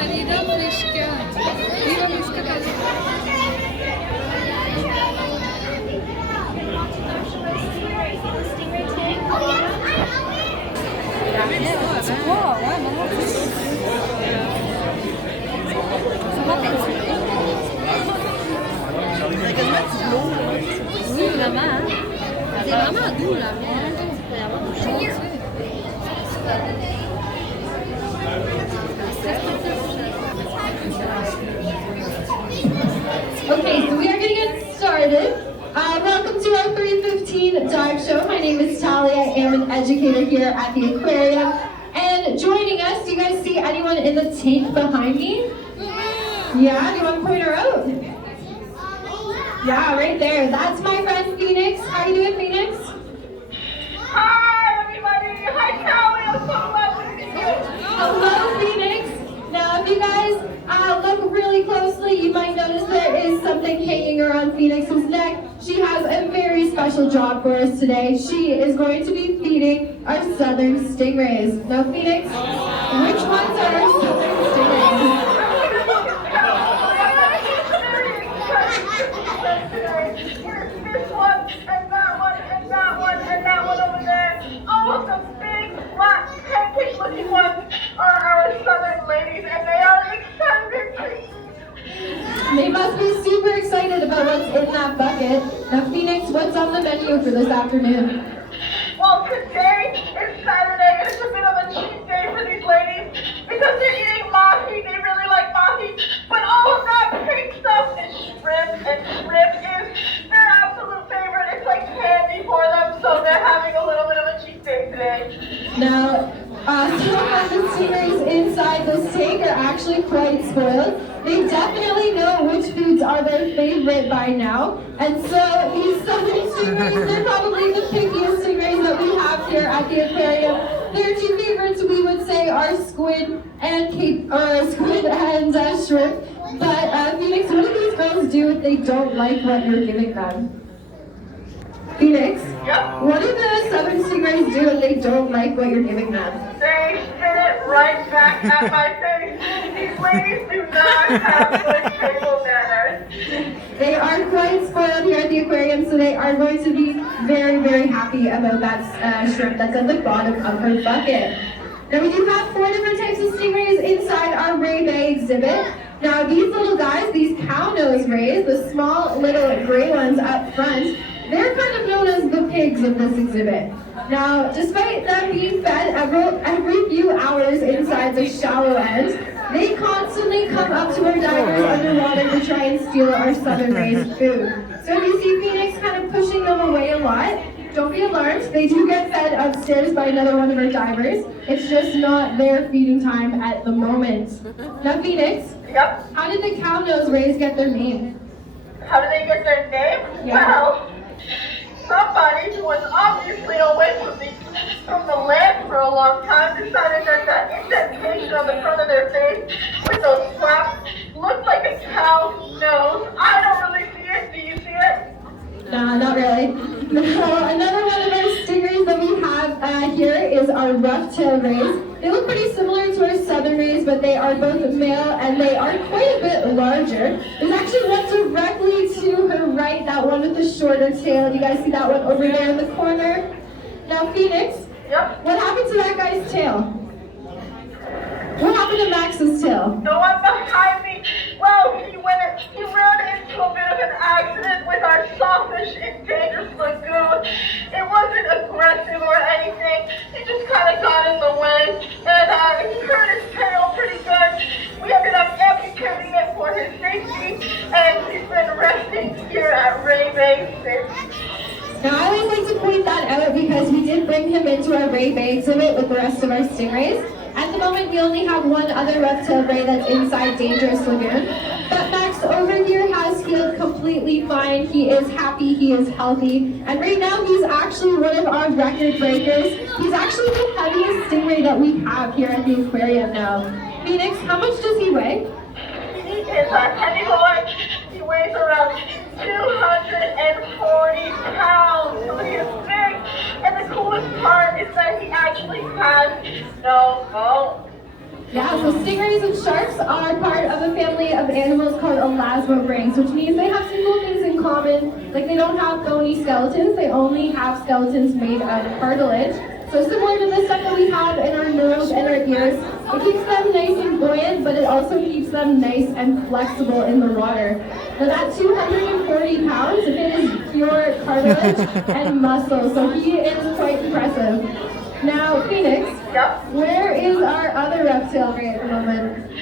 खरीदा फिश क्या ये वाला इसका कैसे Oui, maman. C'est vraiment doux, la mienne. Okay, so we are going to get started. Welcome to our 3:15 dive show. My name is Talia. I am an educator here at the aquarium. And joining us, do you guys see anyone in the tank behind me? Yeah, do you want to point her out? Yeah, right there. That's my friend Phoenix. How you doing, Phoenix? Hi, everybody. Hi, Callie. I'm so glad to see you. Hello, Phoenix. Now, if you guys look really closely, you might notice there is something hanging around Phoenix's neck. She has a very special job for us today. She is going to be feeding our southern stingrays. Now, Phoenix, which ones are our southern stingrays? This one, and that one, and that one, and that one over there. All of the big, black, pancake-looking ones are our southern ladies, and they are excited. They must be super excited about what's in that bucket. Now, Phoenix, what's on the menu for this afternoon? Well, today is Saturday, and it's a bit of a cheat day for these ladies because they're eating mahi. They really like mahi, but all of that pink stuff is shrimp, and shrimp is their absolute favorite. It's like candy for them, so they're having a little bit of a cheat day today. Now, some of the stingrays inside this tank are actually quite spoiled. They definitely know which foods are their favorite by now. And so these southern stingrays, they're probably the pickiest stingrays that we have here at the aquarium. Their two favorites, we would say, are squid and shrimp. But Phoenix, what do these girls do if they don't like what you're giving them? Phoenix, Yep. what do the southern stingrays do if they don't like what you're giving them? They spit it right back at my face. These ladies do not have good table manners. They are quite spoiled here at the aquarium, so they are going to be very, very happy about that shrimp that's at the bottom of her bucket. Now, we do have 4 different types of stingrays inside our Ray Bay exhibit. Now, these little guys, these cow-nose rays, the small little gray ones up front, they're kind of known as the pigs of this exhibit. Now, despite them being fed every few hours inside the shallow end, they constantly come up to our divers underwater to try and steal our southern rays food. So if you see Phoenix kind of pushing them away a lot, don't be alarmed. They do get fed upstairs by another one of our divers. It's just not their feeding time at the moment. Now, Phoenix, Yep. how did the cow-nose rays get their name? How do they get their name? Yeah. Well, somebody who was obviously away from the land for a long time decided that that indentation on the front of their face with those flaps looked like a cow's nose. I don't really see it. Do you see it? No, not really. Now, another one of our stingrays that we have here is our rough-tailed rays. They look pretty similar to our southern rays, but they are both male and they are quite a bit larger. There's actually one directly to her right, that one with the shorter tail. You guys see that one over there in the corner? Now, Phoenix, Yep. what happened to that guy's tail? What happened to Max's tail? The one behind me, well, he ran into a bit of an accident with our sawfish in Dangerous Lagoon. It wasn't aggressive or anything. He just kind of got in the way, and he hurt his tail pretty good. We ended up amputating it for his safety, and he's been resting here at Ray Bay since. Now, I always like to point that out because we did bring him into our Ray Bay exhibit with the rest of our stingrays. At the moment, we only have one other rough-tailed ray that's inside Dangerous Lagoon. But Max over here has healed completely fine. He is happy, he is healthy. And right now, he's actually one of our record breakers. He's actually the heaviest stingray that we have here at the aquarium now. Phoenix, how much does he weigh? He is a heavy boy. He weighs around 240 pounds, so he is big. And the coolest part is that he actually has no bone. Yeah, so stingrays and sharks are part of a family of animals called elasmobranchs, which means they have some cool things in common. Like they don't have bony skeletons, they only have skeletons made of cartilage. So similar to the stuff that we have in our nose and our ears, it keeps them nice and buoyant, but it also keeps them nice and flexible in the water. Now that 240 pounds, it is pure cartilage and muscle, so he is quite impressive. Now, Phoenix, where is our other reptile ray at the moment?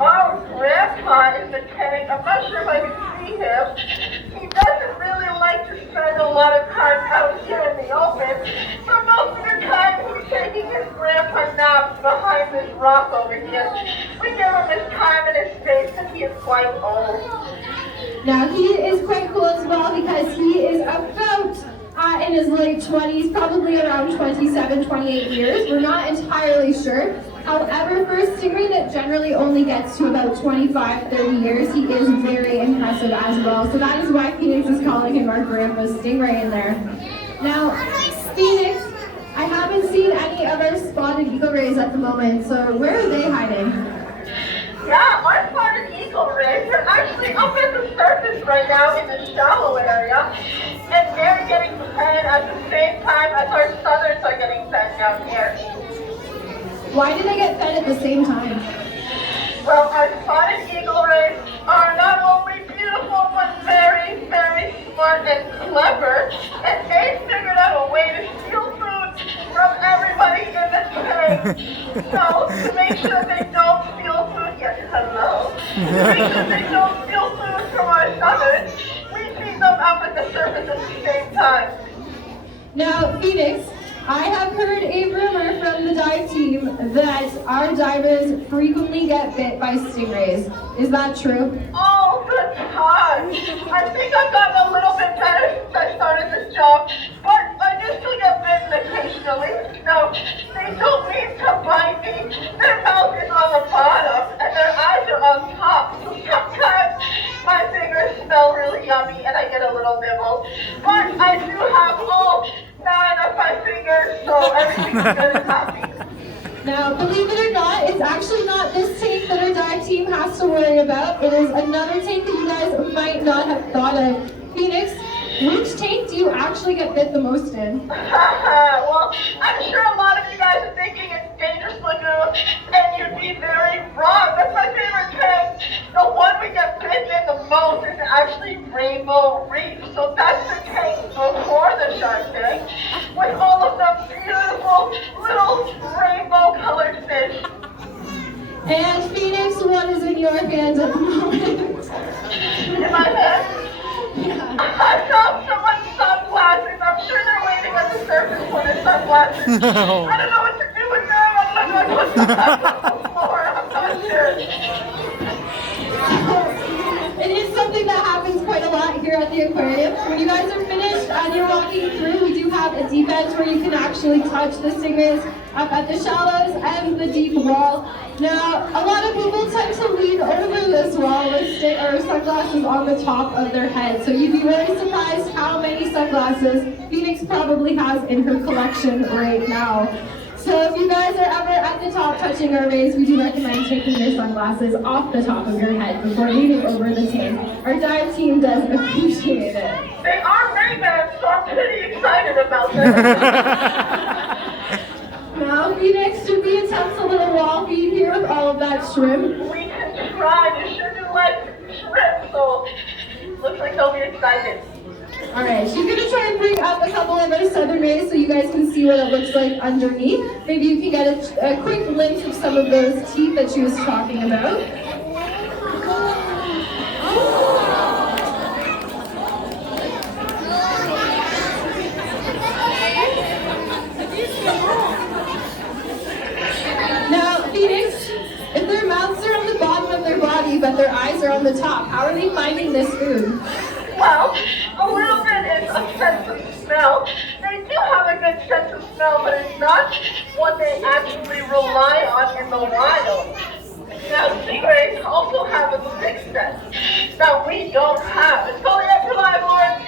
Oh, Grandpa is a tank. I'm not sure if I can see him. He doesn't really like to spend a lot of time out here in the open. So most of the time he's taking his grandpa naps behind this rock over here. We give him his time and his space because he is quite old. Now, he is quite cool as well because he is about in his late 20s, probably around 27, 28 years. We're not entirely sure. However, for a stingray that generally only gets to about 25, 30 years, he is very impressive as well. So that is why Phoenix is calling him our grandpa's stingray in there. Now, Phoenix, I haven't seen any of our spotted eagle rays at the moment, so where are they hiding? Yeah, our spotted eagle rays are actually up at the surface right now in the shallow area. And they're getting fed at the same time as our southerns are getting fed down here. Why do they get fed at the same time? Well, our spotted eagle rays are not only beautiful, but very, very smart and clever. And they figured out a way to steal food from everybody in the tank. So, to make sure they don't steal food, yes, hello. To make sure they don't steal food from our southerns, we feed them up at the surface at the same time. Now, Phoenix, I have heard a rumor from the dive team that our divers frequently get bit by stingrays. Is that true? All the time. I think I've gotten a little bit better since I started this job, but I do still get bitten occasionally. No, they don't mean to bite me. Their mouth is on the bottom and their eyes are on top. So sometimes my fingers smell really yummy and I get a little nibble. But I do have all 9 of my fingers, so everything is good and happy. Now, believe it or not, it's actually not this tank that our dive team has to worry about. It is another tank that you guys might not have thought of. Phoenix, which tank do you actually get bit the most in? Well, I'm sure a lot of you guys are thinking it's Dangerous Lagoon, and you'd be very wrong. That's my favorite tank. The one we get bitten in the most is actually Rainbow Reef. So that's the tank before the shark tank, with all of the beautiful little rainbow-colored fish. And Phoenix, what is in your hands at the moment? In my hand? Yeah. I found someone's sunglasses. I'm sure they're waiting at the surface for their sunglasses. No. I don't know what to do with them. I don't know what to put them on the floor. I'm not sure. It is something that happens quite a lot here at the aquarium. When you guys are finished and you're walking through, we do have a deep end where you can actually touch the stingrays up at the shallows and the deep wall. Now, a lot of people tend to lean over this wall with sunglasses on the top of their head. So you'd be very surprised how many sunglasses Phoenix probably has in her collection right now. So if you guys are ever at the top touching our rays, we do recommend taking your sunglasses off the top of your head before leaning over the tank. Our dive team does appreciate it. They are Ray-Bans, so I'm pretty excited about them. Now, Phoenix, should we attempt a little wall feed here with all of that shrimp? We can try. They sure do like shrimp, so looks like they'll be excited. Alright, she's going to try and bring up a couple of our southern rays so you guys can see what it looks like underneath. Maybe you can get a quick glimpse of some of those teeth that she was talking about. Now, Phoenix, if their mouths are on the bottom of their body but their eyes are on the top, how are they finding this food? Well, a little bit is a sense of smell. They do have a good sense of smell, but it's not what they actually rely on in the wild. Now, stingrays also have a sixth sense that we don't have. It's called echolibor.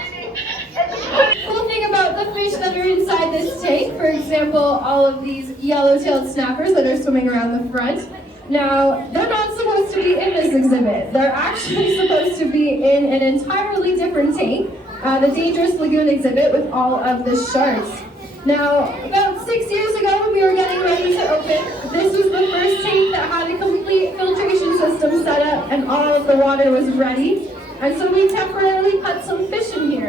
The cool thing about the fish that are inside this tank, for example, all of these yellow-tailed snappers that are swimming around the front, Now, they're not supposed to be in this exhibit. They're actually supposed to be in an entirely different tank, the Dangerous Lagoon exhibit with all of the sharks. Now, about 6 years ago when we were getting ready to open, this was the first tank that had a complete filtration system set up and all of the water was ready. And so we temporarily put some fish in here.